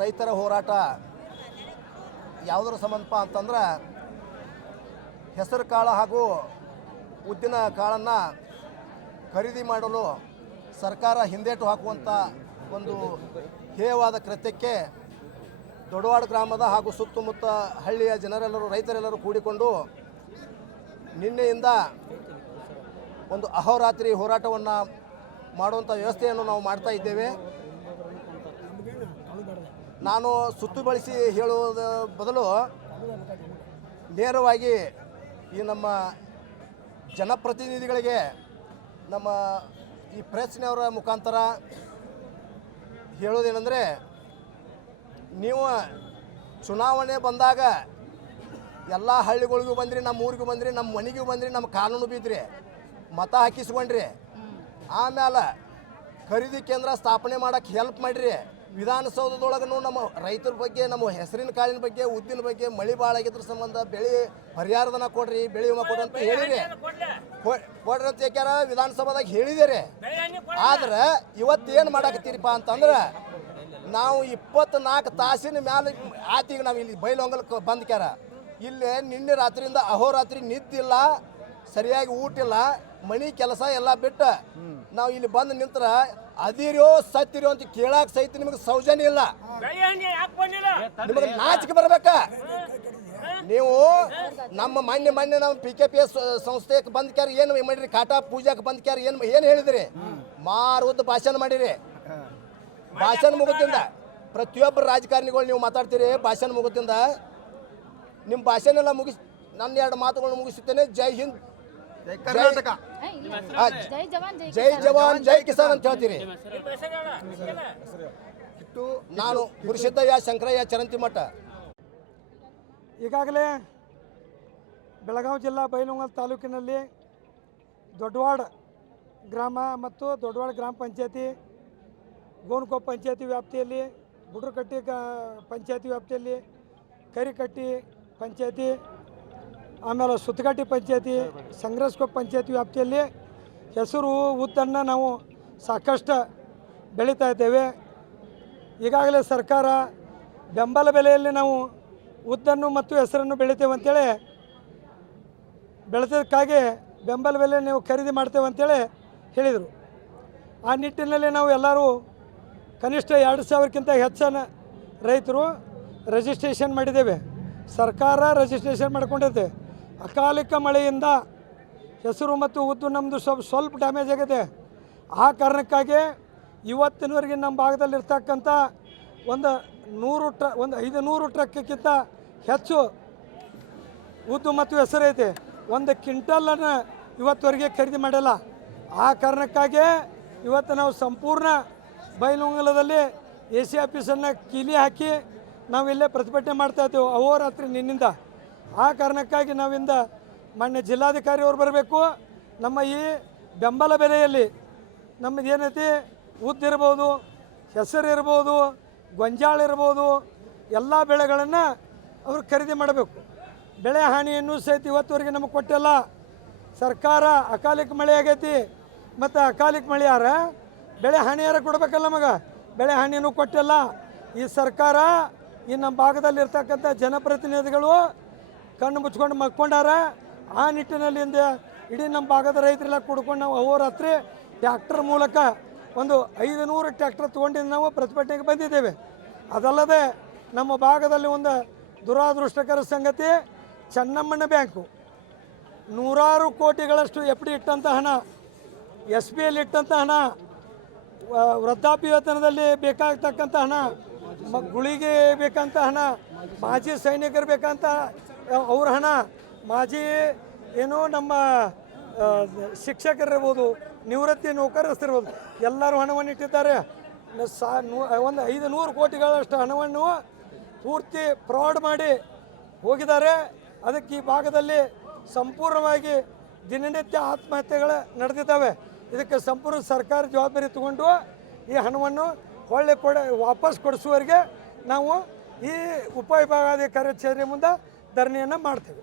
ರೈತರ ಹೋರಾಟ ಯಾವುದರ ಸಂಬಂಧಪ್ಪ ಅಂತಂದ್ರೆ ಹೆಸರು ಕಾಳು ಹಾಗೂ ಉದ್ದಿನ ಕಾಳನ್ನು ಖರೀದಿ ಮಾಡಲು ಸರ್ಕಾರ ಹಿಂದೇಟು ಹಾಕುವಂಥ ಒಂದು ಹೇಯವಾದ ಕೃತ್ಯಕ್ಕೆ ದೊಡ್ಡವಾಡ ಗ್ರಾಮದ ಹಾಗೂ ಸುತ್ತಮುತ್ತ ಹಳ್ಳಿಯ ಜನರೆಲ್ಲರೂ ರೈತರೆಲ್ಲರೂ ಕೂಡಿಕೊಂಡು ನಿನ್ನೆಯಿಂದ ಒಂದು ಅಹೋರಾತ್ರಿ ಹೋರಾಟವನ್ನು ಮಾಡುವಂಥ ವ್ಯವಸ್ಥೆಯನ್ನು ನಾವು ಮಾಡ್ತಾ ಇದ್ದೇವೆ. ನಾನು ಸುತ್ತು ಬಳಸಿ ಹೇಳುವುದ ಬದಲು ನೇರವಾಗಿ ಈ ನಮ್ಮ ಜನಪ್ರತಿನಿಧಿಗಳಿಗೆ ನಮ್ಮ ಈ ಪ್ರೆಸ್ನವರ ಮುಖಾಂತರ ಹೇಳೋದೇನೆಂದರೆ, ನೀವು ಚುನಾವಣೆ ಬಂದಾಗ ಎಲ್ಲ ಹಳ್ಳಿಗಳಿಗೂ ಬಂದ್ರಿ, ನಮ್ಮ ಊರಿಗೂ ಬಂದ್ರಿ, ನಮ್ಮ ಮನೆಗೂ ಬಂದ್ರಿ, ನಮ್ಮ ಕಾನೂನು ಬಿದ್ರಿ, ಮತ ಹಾಕಿಸ್ಕೊಂಡ್ರಿ, ಆಮೇಲೆ ಖರೀದಿ ಕೇಂದ್ರ ಸ್ಥಾಪನೆ ಮಾಡೋಕ್ಕೆ ಹೆಲ್ಪ್ ಮಾಡಿರಿ. ವಿಧಾನಸೌಧದೊಳಗೂ ನಮ್ಮ ರೈತರ ಬಗ್ಗೆ, ನಮ್ಮ ಹೆಸರಿನ ಕಾಳಿನ ಬಗ್ಗೆ, ಉದ್ದಿನ ಬಗ್ಗೆ, ಮಳೆ ಭಾಳ ಆಗಿದ್ರ ಸಂಬಂಧ ಬೆಳೆ ಪರಿಹಾರಧನ ಕೊಡ್ರಿ, ಬೆಳೆ ವಿಮಾ ಕೊಡ್ರಿ ಅಂತ ಹೇಳಿರಿ. ಕೊಡ್ರಿ ಅಂತ ಯಾಕ್ಯಾರ ವಿಧಾನಸಭಾದಾಗ ಹೇಳಿದ್ದೀರಿ. ಆದ್ರೆ ಇವತ್ತೇನು ಮಾಡಾಕತ್ತೀರಿಪ್ಪ ಅಂತಂದ್ರೆ, ನಾವು 24 ತಾಸಿನ ಮ್ಯಾಲೆ ಆತಿಗೆ ನಾವು ಇಲ್ಲಿ ಬೈಲೊಂಗಲಕ್ಕೆ ಬಂದ್ಕ್ಯಾರ. ಇಲ್ಲೇ ನಿನ್ನೆ ರಾತ್ರಿಯಿಂದ ಅಹೋರಾತ್ರಿ ನಿದ್ದಿಲ್ಲ, ಸರಿಯಾಗಿ ಊಟಿಲ್ಲ, ಮನೆ ಕೆಲಸ ಎಲ್ಲ ಬಿಟ್ಟು ನಾವು ಇಲ್ಲಿ ಬಂದು ನಿಂತರ ಅದಿರೋ ಸತ್ತಿರೋ ಅಂತ ಕೇಳಾಕ ಸಹಿತ ನಿಮಗೆ ಸೌಜನ್ಯ ಇಲ್ಲ. ನಿಮಗೆ ನಾಚಿಕೆ ಬರ್ಬೇಕ. ನೀವು ನಮ್ಮ ಮೊನ್ನೆ ನಮ್ಮ PKPS ಸಂಸ್ಥೆಗೆ ಬಂದ್ಕ್ಯಾರ ಏನು ಮಾಡಿರಿ, ಕಾಟಾ ಪೂಜಾಕ್ಕೆ ಬಂದ್ಕ್ಯಾರ ಏನು ಹೇಳಿದ್ರಿ, ಮಾರುದ್ದ ಭಾಷಣ ಮಾಡಿರಿ. ಭಾಷಣ ಮುಗುತ್ತಿಂದ ಪ್ರತಿಯೊಬ್ಬರು ರಾಜಕಾರಣಿಗಳು ನೀವು ಮಾತಾಡ್ತೀರಿ. ಭಾಷಣ ಮುಗುತ್ತಿಂದ ನಿಮ್ಮ ಭಾಷಣ ಎಲ್ಲ ಮುಗಿಸಿ ನನ್ನ 2 ಮಾತುಗಳನ್ನು ಮುಗಿಸುತ್ತೇನೆ. ಜೈ ಹಿಂದ್, ಜೈ ಜವಾನ್, ಜೈ ಕಿಸಾನ್ ಅಂತ ಹೇಳ್ತೀರಿ. ನಾನು ಗುರುಸಿದ್ದಯ್ಯ ಶಂಕರಯ್ಯ ಚರಂತಿಮಠ. ಈಗಾಗಲೇ ಬೆಳಗಾವಿ ಜಿಲ್ಲಾ ಬೈಲಹೊಂಗಲ ತಾಲೂಕಿನಲ್ಲಿ ದೊಡ್ಡವಾಡ ಗ್ರಾಮ ಮತ್ತು ದೊಡ್ಡವಾಡ ಗ್ರಾಮ ಪಂಚಾಯತಿ, ಗೋನಕೊಪ್ಪ ಪಂಚಾಯತಿ ವ್ಯಾಪ್ತಿಯಲ್ಲಿ, ಬುಡ್ರಕಟ್ಟಿ ಪಂಚಾಯತಿ ವ್ಯಾಪ್ತಿಯಲ್ಲಿ, ಕರಿಕಟ್ಟಿ ಪಂಚಾಯತಿ, ಆಮೇಲೆ ಸುತ್ತಗಟ್ಟಿ ಪಂಚಾಯತಿ, ಸಂಗ್ರಸ್ಕೊಪ್ಪ ಪಂಚಾಯತಿ ವ್ಯಾಪ್ತಿಯಲ್ಲಿ ಹೆಸರು ಉದ್ದನ್ನು ನಾವು ಸಾಕಷ್ಟು ಬೆಳೀತಾ ಇದ್ದೇವೆ. ಈಗಾಗಲೇ ಸರ್ಕಾರ ಬೆಂಬಲ ಬೆಲೆಯಲ್ಲಿ ನಾವು ಉದ್ದನ್ನು ಮತ್ತು ಹೆಸರನ್ನು ಬೆಳಿತೇವೆ ಅಂತೇಳಿ, ಬೆಳೆದಕ್ಕಾಗಿ ಬೆಂಬಲ ಬೆಲೆ ನೀವು ಖರೀದಿ ಮಾಡ್ತೇವೆ ಅಂತೇಳಿ ಹೇಳಿದರು. ಆ ನಿಟ್ಟಿನಲ್ಲಿ ನಾವು ಎಲ್ಲರೂ ಕನಿಷ್ಠ 2,000ಕ್ಕಿಂತ ಹೆಚ್ಚಿನ ರೈತರು ರಿಜಿಸ್ಟ್ರೇಷನ್ ಮಾಡಿದ್ದೇವೆ. ಸರ್ಕಾರ ರಿಜಿಸ್ಟ್ರೇಷನ್ ಮಾಡ್ಕೊಂಡಿದೆ. ಅಕಾಲಿಕ ಮಳೆಯಿಂದ ಹೆಸರು ಮತ್ತು ಉದ್ದು ನಮ್ಮದು ಸ್ವಲ್ಪ ಡ್ಯಾಮೇಜ್ ಆಗಿದೆ. ಆ ಕಾರಣಕ್ಕಾಗಿ ಇವತ್ತಿನವರೆಗೆ ನಮ್ಮ ಭಾಗದಲ್ಲಿರ್ತಕ್ಕಂಥ ಒಂದು 500 ಟ್ರಕ್ಕಿಂತ ಹೆಚ್ಚು ಉದ್ದು ಮತ್ತು ಹೆಸರು ಐತೆ. 1 ಕ್ವಿಂಟಲನ್ನು ಇವತ್ತುವರೆಗೆ ಖರೀದಿ ಮಾಡಿಲ್ಲ. ಆ ಕಾರಣಕ್ಕಾಗಿ ಇವತ್ತು ನಾವು ಸಂಪೂರ್ಣ ಬೈಲಹೊಂಗಲದಲ್ಲಿ AC ಆಫೀಸನ್ನು ಕೀಲಿ ಹಾಕಿ ನಾವಿಲ್ಲೇ ಪ್ರತಿಭಟನೆ ಮಾಡ್ತಾಯಿದ್ದೇವೆ ಅಹೋರಾತ್ರಿ ನಿನ್ನಿಂದ. ಆ ಕಾರಣಕ್ಕಾಗಿ ನಾವಿಂದ ಮಾನ್ಯ ಜಿಲ್ಲಾಧಿಕಾರಿ ಅವರು ಬರಬೇಕು. ನಮ್ಮ ಈ ಬೆಂಬಲ ಬೆಲೆಯಲ್ಲಿ ನಮ್ಮದು ಏನೈತಿ, ಉದ್ದಿರ್ಬೋದು, ಹೆಸರು ಇರ್ಬೋದು, ಗೊಂಜಾಳ ಇರ್ಬೋದು, ಎಲ್ಲ ಬೆಳೆಗಳನ್ನು ಅವರು ಖರೀದಿ ಮಾಡಬೇಕು. ಬೆಳೆ ಹಾನಿಯನ್ನು ಸಹಿತ ಇವತ್ತುವರೆಗೆ ನಮಗೆ ಕೊಟ್ಟಿಲ್ಲ. ಸರ್ಕಾರ ಅಕಾಲಿಕ ಮಳೆ ಆಗೈತಿ, ಮತ್ತು ಅಕಾಲಿಕ ಮಳೆ ಯಾರ ಬೆಳೆ ಹಾನಿಯಾರ ಕೊಡಬೇಕಲ್ಲ ನಮಗೆ, ಬೆಳೆ ಹಾನಿಯನ್ನು ಕೊಟ್ಟಿಲ್ಲ. ಈ ಸರ್ಕಾರ ಈ ನಮ್ಮ ಭಾಗದಲ್ಲಿರ್ತಕ್ಕಂಥ ಜನಪ್ರತಿನಿಧಿಗಳು ಕಣ್ಣು ಮುಚ್ಕೊಂಡು ಮಕ್ಕೊಂಡಾರ. ಆ ನಿಟ್ಟಿನಲ್ಲಿಂದ ಇಡೀ ನಮ್ಮ ಭಾಗದ ರೈತರೆಲ್ಲ ಕುಡ್ಕೊಂಡು ನಾವು ಅಹೋರಾತ್ರಿ ಟ್ಯಾಕ್ಟರ್ ಮೂಲಕ ಒಂದು 500 ಟ್ಯಾಕ್ಟರ್ ತೊಗೊಂಡಿದ್ದು ನಾವು ಪ್ರತಿಭಟನೆಗೆ ಬಂದಿದ್ದೇವೆ. ಅದಲ್ಲದೆ ನಮ್ಮ ಭಾಗದಲ್ಲಿ ಒಂದು ದುರಾದೃಷ್ಟಕರ ಸಂಗತಿ, ಚೆನ್ನಮ್ಮನ ಬ್ಯಾಂಕು ನೂರಾರು ಕೋಟಿಗಳಷ್ಟು FD ಇಟ್ಟಂಥ ಹಣ, SBಯಲ್ಲಿ ಇಟ್ಟಂಥ ಹಣ, ವೃದ್ಧಾಪ್ಯ ವೇತನದಲ್ಲಿ ಬೇಕಾಗ್ತಕ್ಕಂಥ ಹಣ, ಗುಳಿಗೆ ಬೇಕಂತ ಹಣ, ಮಾಜಿ ಸೈನಿಕರು ಬೇಕಂತ ಅವ್ರ ಹಣ, ಮಾಜಿ ಏನೋ ನಮ್ಮ ಶಿಕ್ಷಕರಿರ್ಬೋದು, ನಿವೃತ್ತಿ ನೌಕರಸ್ಥರಿರ್ಬೋದು, ಎಲ್ಲರೂ ಹಣವನ್ನು ಇಟ್ಟಿದ್ದಾರೆ. ಒಂದು 500 ಕೋಟಿಗಳಷ್ಟು ಹಣವನ್ನು ಪೂರ್ತಿ ಫ್ರಾಡ್ ಮಾಡಿ ಹೋಗಿದ್ದಾರೆ. ಅದಕ್ಕೆ ಈ ಭಾಗದಲ್ಲಿ ಸಂಪೂರ್ಣವಾಗಿ ದಿನನಿತ್ಯ ಆತ್ಮಹತ್ಯೆಗಳು ನಡೆದಿದ್ದಾವೆ. ಇದಕ್ಕೆ ಸಂಪೂರ್ಣ ಸರ್ಕಾರ ಜವಾಬ್ದಾರಿ ತಗೊಂಡು ಈ ಹಣವನ್ನು ವಾಪಸ್ ಕೊಡಿಸುವವರೆಗೆ ನಾವು ಈ ಉಪವಿಭಾಗಾಧಿಕಾರಿ ಕಚೇರಿ ಮುಂದೆ ಧರಣಿಯನ್ನು ಮಾಡ್ತೇವೆ.